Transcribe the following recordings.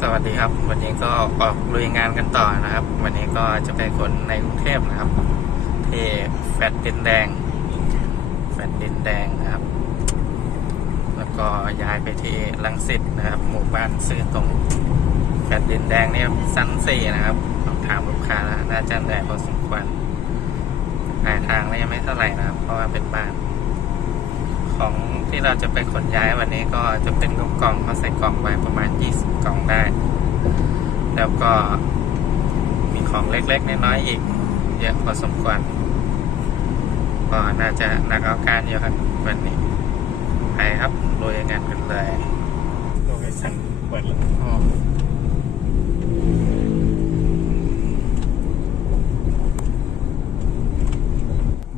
สวัสดีครับ วันนี้ก็ออกลุยงานกันต่อนะครับ วันนี้ก็จะไปคนในกรุงเทพนะครับที่แฟลตดินแดง แฟลตดินแดงนะครับ แล้วก็ย้ายไปที่ลังสิตนะครับ หมู่บ้านซื่อตรงแฟลตดินแดงเนี่ยชั้นสี่นะครับต้องถามลูกค้าแล้วน่าจะแดงพอสมควรปลายทางก็ยังไม่เท่าไหร่นะครับ เพราะว่าเป็นบ้าน ของที่เราจะไปขนย้ายวันนี้ก็จะเป็นกล่องๆเขาใส่กล่องไว้ประมาณ 20 กล่องได้ แล้วก็มีของเล็กๆน้อยๆอีก เยอะพอสมควรก็น่าจะหนักเอาการอยู่ครับวันนี้ไปครับโรยงานกันเลยโลเคชั่นเปิดแล้ว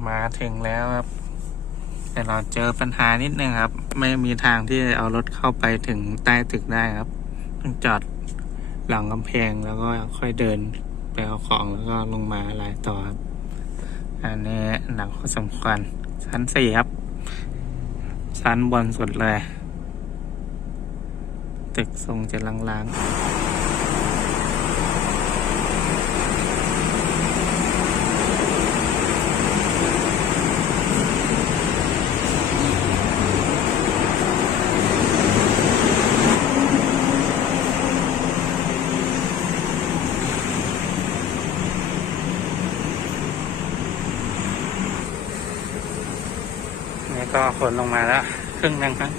มาถึงแล้วครับ แต่เราเจอปัญหานิดนึงครับ ไม่มีทางที่จะเอารถเข้าไปถึงใต้ตึกได้ครับ ต้องจอดหลังกำแพงแล้วก็ค่อยเดินไปเอาของแล้วก็ลงมาลายต่อครับ อันนี้หนักพอสมควรชั้นสี่ครับชั้นบนสุดเลย ตึกทรงจะล้างๆ นี่ก็ขนลงมาแล้วครึ่งหนึงครับ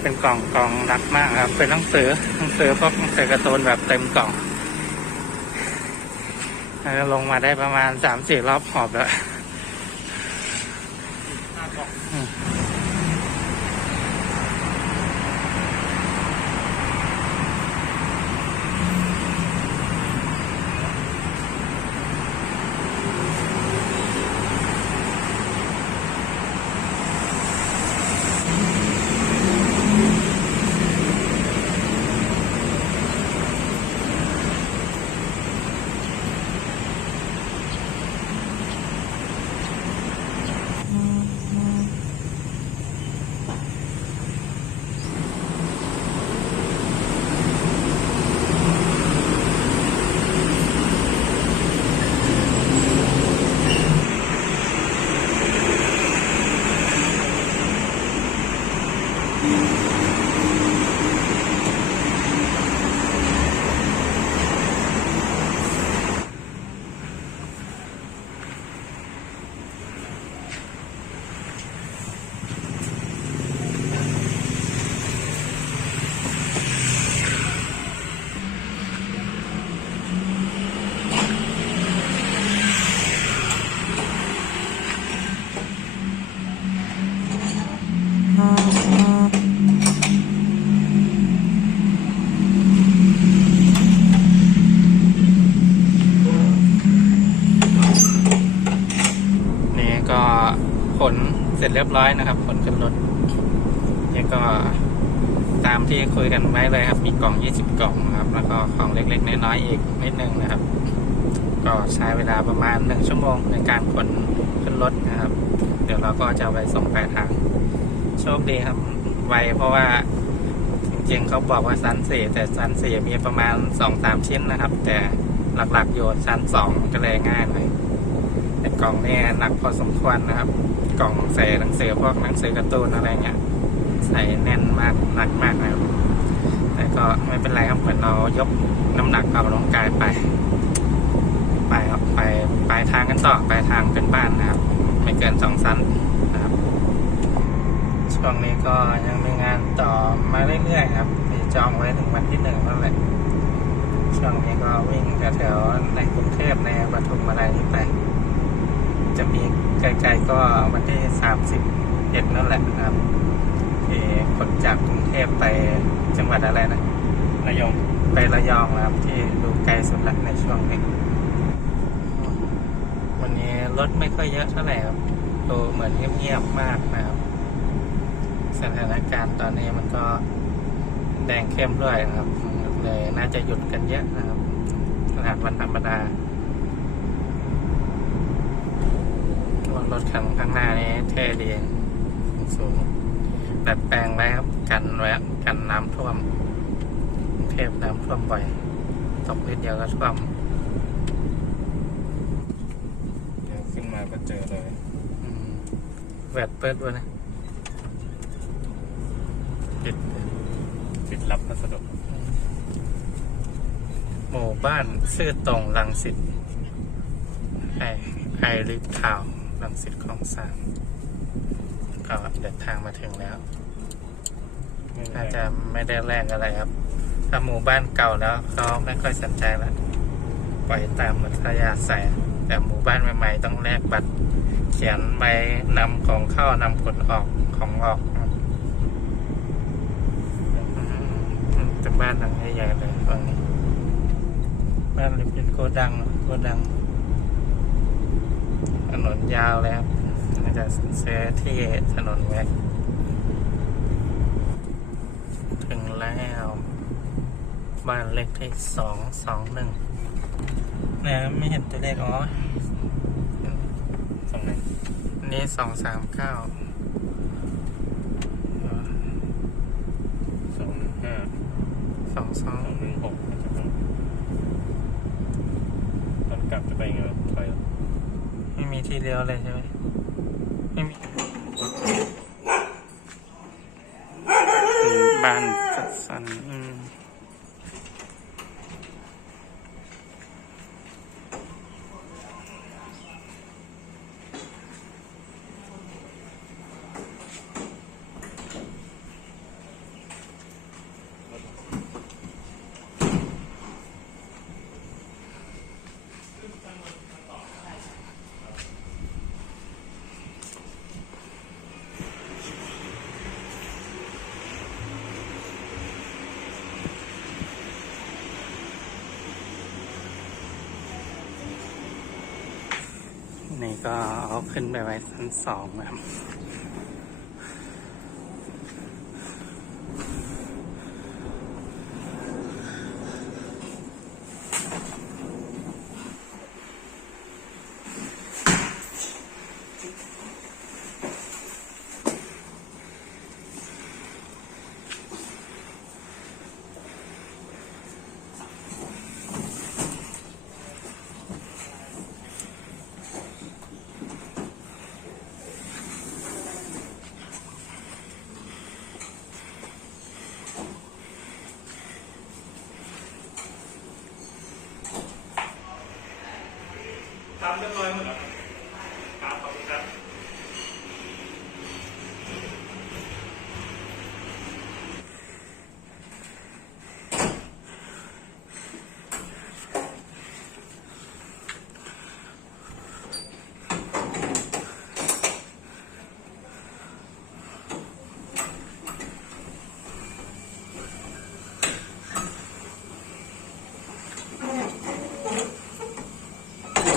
เป็นกล่องกล่องหนักมากครับ เป็นหนังสือหนังสือพวกหนังสือการ์ตูนแบบเต็มกล่องแล้วลงมาได้ประมาณสามสี่รอบหอบแล้วอืมนี่ก็ขนเส ร้อยนะครับขนขึ้นรถนี่ก็ตามที่คุยกันไว้เลยครับ มีกล่อง 20 กล่องครับ แล้วก็ของเล็ก ๆ น้อยๆอีกนิดนึงนะครับ ก็ใช้เวลาประมาณหนึ่งชั่วโมงในการขนขึ้นรถนะครับ เดี๋ยวเราก็จะไปส่งปลายทาง โชคดีครับ ไวเพราะว่าจริงๆเขาบอกว่าชั้นสี่แต่ชั้นสี่มีประมาณสองสามชิ้นนะครับ แต่หลักๆอยู่ชั้นสองก็เลยง่ายหน่อยแต่กล่องนี่หนักพอสมควรนะครับ กล่องใส่หนังสือพวกหนังสือการ์ตูนอะไรเงี้ยใส่แน่นมากหนักมากนะครับแต่ก็ไม่เป็นไรครับเหมือนเรายกน้ำหนักเอาลงกายไป ไปครับไปปลายทางกันต่อปลายทางเป็นบ้านนะครับ ไม่เกินสองชั้นนะครับช่วงนี้ก็ยังมีงานต่อมาเรื่อยๆครับมีจองไว้ถึงวันที่หนึ่งนั่นแหละช่วงนี้ก็วิ่งแถวในกรุงเทพในปทุมอะไรนี่ไป จะมีไกลๆก็วันที่สามสิบเอ็ดนั่นแหละครับที่ขนจากกรุงเทพไปจังหวัดอะไรนะระยองไประยองนะครับ ที่ดูไกลสุดละในช่วงนี้วันนี้รถไม่ค่อยเยอะเท่าไหร่ครับดูเหมือนเงียบๆมากนะครับสถานการณ์ตอนนี้มันก็แดงเข้มด้วยนะครับเลยน่าจะหยุดกันเยอะนะครับขนาดวันธรรมดา รถคันข้างหน้านี้เท่ดีสูงดัดแปลงไว้ครับ กันไว้กันน้ำท่วมเทพน้ำท่วมบ่อยตกนิดเดียวก็ท่วมเดี๋ยวขึ้นมาก็เจอเลยอืมแวดเปิดด้วยนะปิดปิดรับพัสดุหมู่บ้านซื่อตรงลังสิตไอไอริทาวน์ ลังสิตของสามก็เดินทางมาถึงแล้วน่าจะไม่ได้แลกอะไรครับ ถ้าหมู่บ้านเก่าแล้วเขาไม่ค่อยสนใจแล้วปล่อยตามมัธยาศัยแต่หมู่บ้านใหม่ๆต้องแลกบัตร เขียนใบนำของเข้านำผลออกของออกครับอืมเป็นบ้านหลังใหญ่ๆเลยฝั่งนี้ บ้านริมเป็นโกดังโกดัง ถนนยาวเลยครับน่าจะเสียที่ถนนแม็กถึงแล้ว บ้านเลขที่สองสองหนึ่งนะไม่เห็นตัวเลขอ๋อสองหนึ่งอันนี้สองสามเก้าสองหนึ่งห้าสองสองสองหนึ่งหกอาจจะต้องตอนกลับจะไปไงวะไปเหรอ ไม่มีที่เลี้ยวเลยใช่ไหมไม่มีบ้านจัดสรรอืมนี่ ก็เอาขึ้นไปไว้ชั้นสองนะครับ ทำเรียบร้อยหมดแล้วครับขอบคุณครับ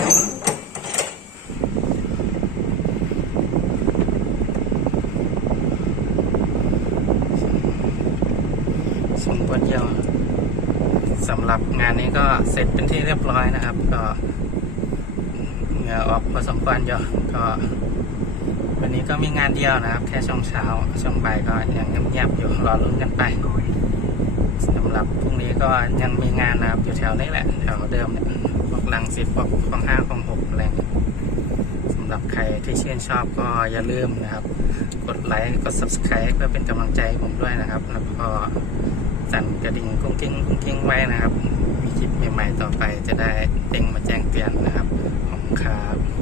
สมควรเดียวสำหรับงานนี้ก็เสร็จเป็นที่เรียบร้อยนะครับ ก็เหงื่อออกพอสมควรเยอะก็ วันนี้ก็มีงานเดียวนะครับ แค่ช่วงเช้าช่วงบ่ายก็ยังเงียบๆอยู่รอลุ้นกันไปสำหรับพรุ่งนี้ก็ยังมีงานนะครับอยู่แถวนี้แหละแถวเดิมเนี่ย หลังสิบของของห้าของหกอะไรงสำหรับใครที่ชื่นชอบก็อย่าลืมนะครับ กดไลค์กด subscribe เพื่อเป็นกำลังใจผมด้วยนะครับ แล้วก็สั่นกระดิ่งกุ้งกิ้งกุ้งกิ้งไว้นะครับ มีคลิปใหม่ๆต่อไปจะได้เต็งมาแจ้งเตือนนะครับ ขอบคุณครับ